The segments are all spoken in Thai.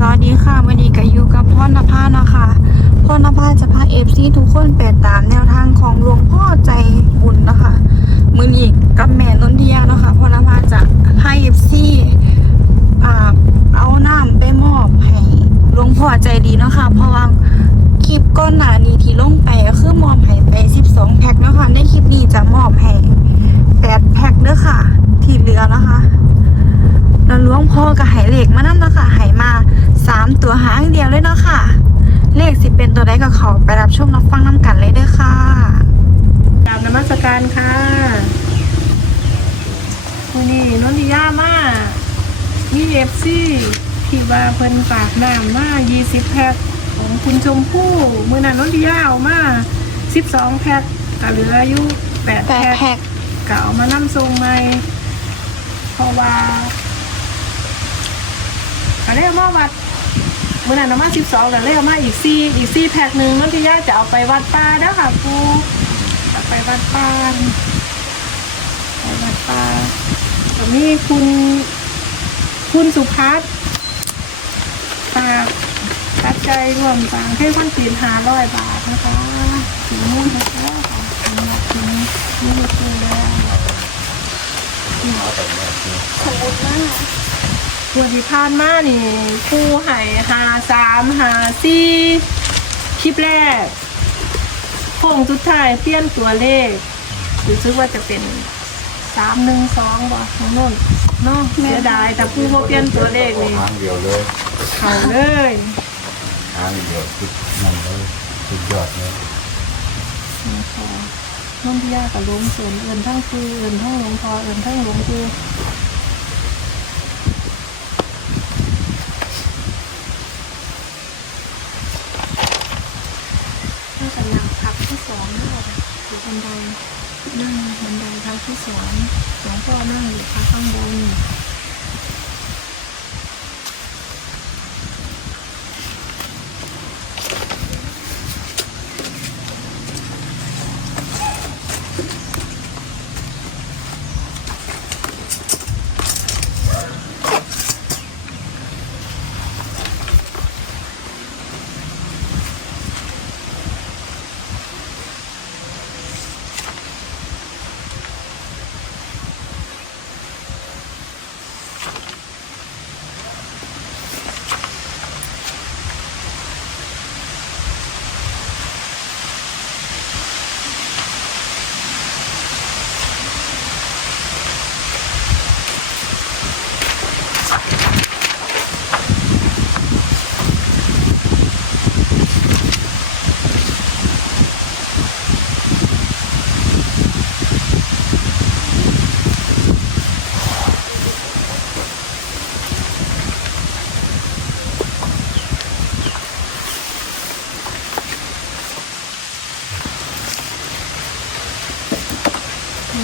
สวัสดีค่ะวันนี้ก็อยู่กับพ่อนภานะคะพ่อนภาจะพาเอฟซีทุกคนไปตามแนวทางของหลวงพ่อใจบุญนะคะมือนีกกับแม่นนทิยานะคะพ่อนภาจะให้เอฟซีเอาน้ำไปมอบให้หลวงพ่อใจดีนะคะเพราะว่าคลิปก้อนหนานี้ที่ลงไป นาะค่ะ เลขสิเป็นตัวใดกับเขาไปรับชมรับฟังน้ำกันเลยเด้อค่ะกราบนมัสการค่ะวันนี้นนทิยามามีเอฟซีที่ว่าเพิ่นฝากน้ำมา20 แพ็คของคุณชมพู่เมื่อนั้นนนทิยาเอามา12 แพ็คก็เหลืออยู่8แปแพ็ดคแพ็คก็เอามานำทรงใหม่เพราะว่าก็เลยเอามาวัดเมื่อนั้นเอามา12แล้วเลยเอามาอีก4อีก4แพ็คหนึ่งนนทิยาจะเอาไปวัดป่าเด้อค่ะครูไปวัดป่าไปวัดป่าตอนนี้คุณ คุณสุพัฒน์ฝากตัดใจรวมต่างให้พันตีนหาร้อยบาทนะคะถึงนู่นแล้วค่ะถึงมาถึงนี่คือแล้วขอบคุณมาก วันที่ผ่านมานี่คู่ไห่หาสามหาสี่คลิปแรกโค้งสุดท้ายเปลี่ยนตัวเลขรู้สึกว่าจะเป็นสามหนึ่งสองบ่น้องนุ่นเนาะเสียดายแต่ผู้มาเปลี่ยนตัวเลขนี่ทางเดียวเลยเขาเลยทางเดียวทุกนั่นเลยทุกยอดเลยนะคะนุ่นที่ยากับหลวงส่วนเอินทั้งคือเอินทั้งหลวงพอเอินทั้งหลวงคือน่าจะหนักพักที่สองนี่แหละอยู่ บันไดนั่งบันไดพักที่สองหลวงพ่อนั่งอยู่พักข้างบน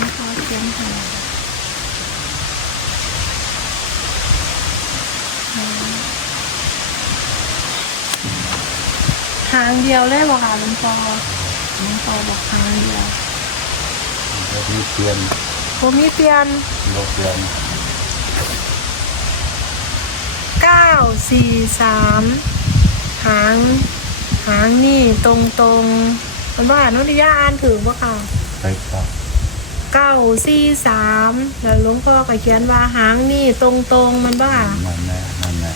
นะคะเขียนให้ทางเดียวเลยบอกค่ะหลวงพ่อหลวงพ่อบอกทางเดียวแล้วมีเปลี่ยนผมมีเปลี่ยนโลกเปลี่ยนเก้าสี่สามหางหางนี่ตรงตรงๆมันว่านุติยาอ่านถึงปะค่ะไปต่อเก้าสี่สามแล้วหลวงพ่อก็เขียนว่าหางนี่ตรงตรงๆมันว่านั่นแหละนั่นแหละ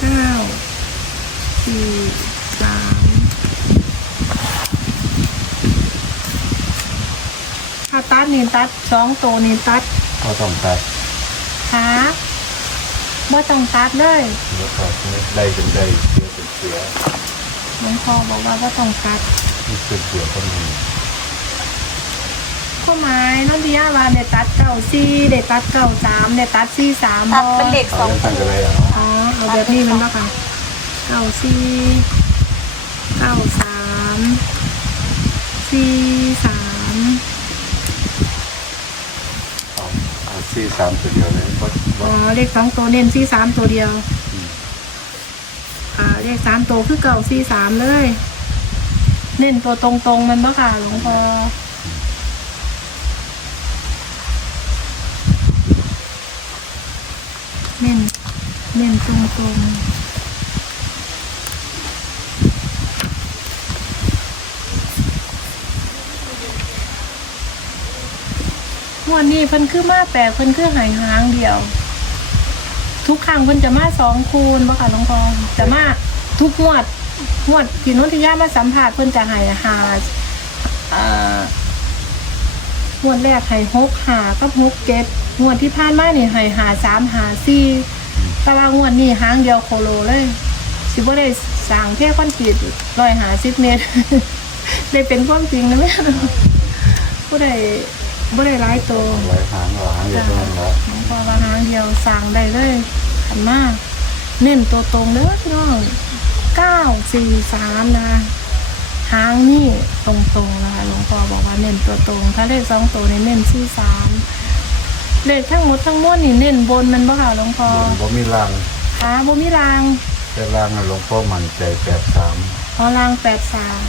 เก้าสี่สามถ้าตัด นี่ตัดสองตัวนี่ตัดก็ต้องตัดขาบ่ต้องตัดเลยแล้วก็ได้จนได้เสียเป็นเสียหลวงพ่อบอกว่าบ่ต้องตัดนี่คือเสียคนหนึ่งข้อไม้น้องดิยาว่าเดตัดเก้าสี่เดตัดเก้าสามเดตัดสี่สามตัดเป็นเหล็กสเอาองแล้วท่านก็เลยเอาอ๋อเอาแบบนี้มันปะคะเก้าสี่เก้าสามสี่สาม เอา เอาสี่สามตัวเดียวเลยวัดอ๋วัอดเลขสองตัวเน้นสี่สามตัวเดียวอืมอ่า เลขสามตัวคือเก้าสี่สามเลยอเน้นตัวตรงๆมันบ่ค่ะหลวงพ่อเน้นเน้นตรงๆ วันนี้เพิ่นคือมาแปลกเพิ่นคือหายหางเดียว ทุกครั้งเพิ่นจะมาสองคูณบ่ค่ะหลวงพ่อจะมาทุกงวดงวดที่นนทิยามาสัมผัสเพิ่นจะให้หาเอ่องวดแรกให้หกหากับหกเจ็ดงวดที่ผ่านมานี่ให้หาสามหาสี่ต่ว่างวดนี้หางเดียวโคโลเลย สิบ่ได้สร้างเทคอนกรีตร้อยหาสิบเมตร ได้เป็นความจริงนะแม่บ่ได้ บ่ได้ร้ายตัวไว้หางหลังอยู่ตรงนั้นแหละหลวงพ่อว่าหางเดียวสั่งได้เลยขันมากเน้นตัวตรงเด้อพี่น้องเก้าสี่สามนะคะหางนี่ตรงๆนะคะหลวงพ่อบอกว่าเน้นตัวตรง ถ้าเลขสองตัวเนี่ยเน้นสี่สามเลขทั้งหมดทั้งมวลนี่เน้นบนมันบ่ค่ะหลวงพ่อบ่มีรางขาบ่มีรางแต่รางน่ะหลวงพ่อมั่นใจแปดสาม พอรางแปดสาม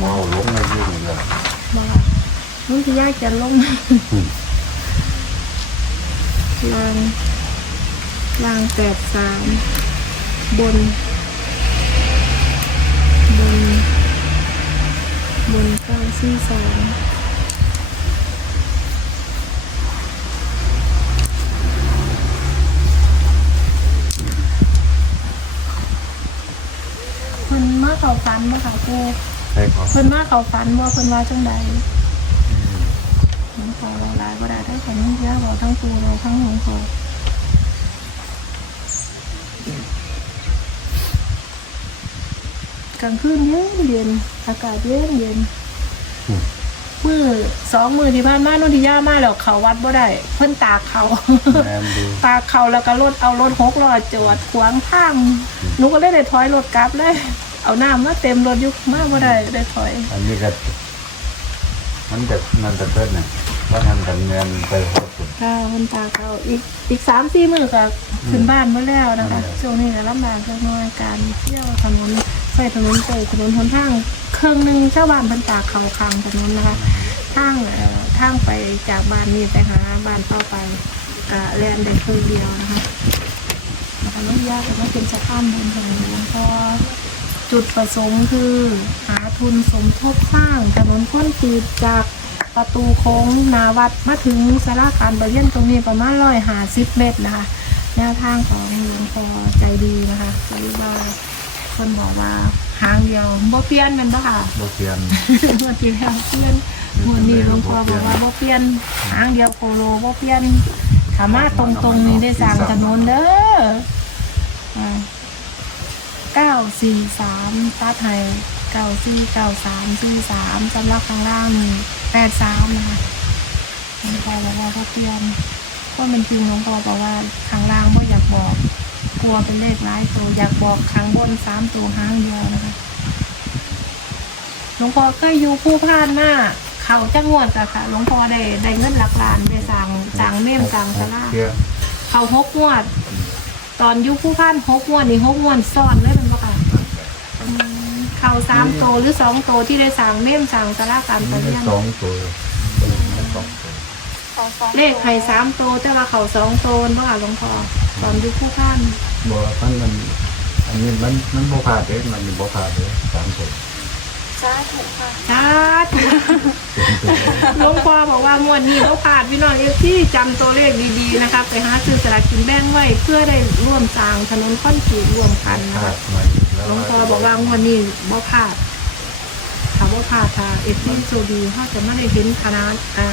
เมาลงในยิ่งเลยว่านุ่นที่ยากจะลงลางลางแปดสามบน บน บนเก้าสี่สองเพิ่นมาเขาฟันบ่ค่ะครู ให้เขาเพิ่นมาเขาฟันว่าเพิ่นว่าจังใดหลวงพ่อเราหลายก็ได้ได้ของนี้เยอะเราทั้งครูเราทั้งหลวงพ่อกลางคืนเย็นเย็นอากาศเย็นเย็นมือสองมือที่ผ่านมาโนนทิยามาแล้วเขาวัดบ่ได้เพิ่นตากเขาแมนดูตากเขาแล้วก็รถเอารถหกล้อจอดขวางทางหนูก็เลยได้ถอยรถกลับเลย เอาน้ำมาเต็มรถอยุกมาบ่ได้ได้ถอย อันนี้ก็มันจะนั่นจะเพิ่นน่ะว่าทำกันเงินไปหกสุด ค่ะคนตาเขาอีกอีกสามสี่มือก็ขึ้นบ้านเมื่อแล้วนะคะอืม ช่วงนี้ก็ลำบากเล็กน้อยการเที่ยวถนนใส่ถนนเปิดถนนหนทางเครื่องหนึ่งชาวบ้านเพิ่นตากเขาคางถนนนะคะทางเอ่อทางไปจากบ้านนี้ไปหาบ้านต่อไปก็แลนได้ครึ่งเดียวนะคะนะคะน้องยากแต่ว่าเป็นสะพานบนถนนหลวงพ่อ จุดประสงค์คือ หาทุนสมทบสร้างถนนค้นตีดจากประตูโค้งหนาวัดมาถึงสาราการประเรียนตรงนี้ประมาณร้อยหาสิบเมตรนะคะแนวทางของหลวงพ่อใจดีนะคะหรือว่าคนบอกว่าหางเดียวบ่เปลี่ยนแมันบ่ค่ะบ่เปลี่ยนเมื่อที่แล้วเปลี่ยนเมื่อนี้หลวงพ่อบอกว่าบ่เปลี่ยนหางเดียวโคโลบ่เปลี่ยนสามารถตรงๆนี้ได้สร้างถนนเด้อ เก้าสี่สามตัดให้เก้าสี่เก้าสามสี่สามสำหรับข้างล่างนี่แปดสามนะคะหลวงพ่อบอกว่าบ่เปลี่ยนก็เป็นจริงหลวงพ่อบอกว่าข้างล่างไม่อยากบอก กลัวเป็นเลขร้ายตัวอยากบอกข้างบนสามตัวห้างเดียวนะคะหลวงพ่อก็อยู่ผู้พานมาเขาจังหวัดอะค่ะหลวงพ่อได้ได้เงินหลักล้านได้สั่งสั่งเมมสั่งสลาเที่ยเขาหกงวด ตอนอยุคผู้พานหกงวดนี่หกงวดซ้อนเลย เขาสามโตวหรือสองโตวที่ได้สั่งเมมสั่งสลาการประมีเรียนสองตัวมีสองตัวเลขไข่สามโตวแต่ว่าเขาสองโตนปะค่ะหลวงพ่อตอนอยุคผู้พานบ่ท่านมันอันนี้มันมันบ่พลาดเด้มันบ่พลาดเด้สามตัวสาธุค่ะสาธุหลวงพ่อบอกว่างวดนี้เราขาดพี่น้องเอฟที่จำตัวเลขดีๆนะคะไปหาซื้อสลากกินแบ่งไว้เพื่อได้ร่วมสร้างถนนค่อนขีดรวมกันนะพลาคะดมาแล้ว หลวงพ่อบอกว่างวดนี้บ่พลาดถ้าบ่พลาดถ้าเอฟซีโซดีเขาจะไม่ได้เห็นคณะอ่า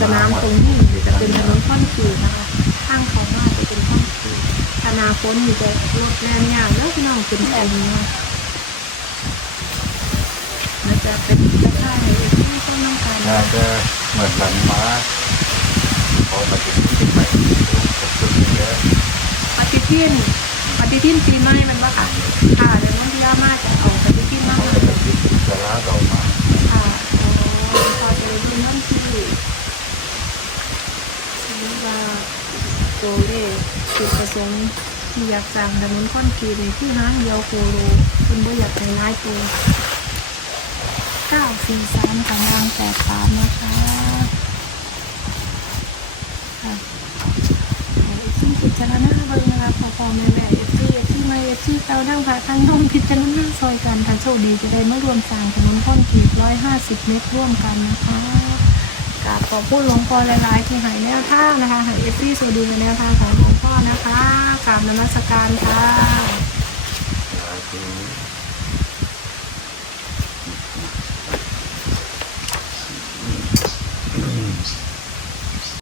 สนามตรงนี้จะเป็นถนนค่อนขีดนะคะข้างของว่าจะเป็นค่อนขีดธนาฝนมีแต่รถแล่นยางแล้วพี่น้องเป็นแผ่นนี้ค่ะแล้วจะเป็นจะได้เอฟซีต้นน้ำกันถ้าจะเหมือนหลังม้าพอมาถึงที่ไปกับสุดเยอะปฏิทินป ฏิทินปีใหม่มันว่าค่ะค่ะเดี๋ยวน้องพิยามาจะเอาปฏิทินมาเขาจะติดสาระดอกไม้ค่ะโอ้พอจะได้ยินนั่นที่หรือว่าตัวเลขจุดประสงค์ที่อยากสั่งถนนคอนกรีตเลยที่ห้างเดียวโคโลคุณบ่อยากให้ร้ายตัวเก้าสี่สามกำลังแปดสามนะคะค่ะเอฟซีพิจารณาเบิ่งนะคะพอพอแม่แม่ ซีเอฟซีมาเอฟซีเตาดั้งพาทั้งน้องพิจารณาซอยกันถ้าโชคดีจะได้มารวมสร้างถนนคอนกรีตร้อยห้าสิบเมตรร่วมกันนะคะกราบขอพูดหลวงพ่อหลายๆที่หายแนวท่านะคะหายเอฟซีสูดีในแนวทางของหลวงพ่อนะคะกราบนมัสการค่ะ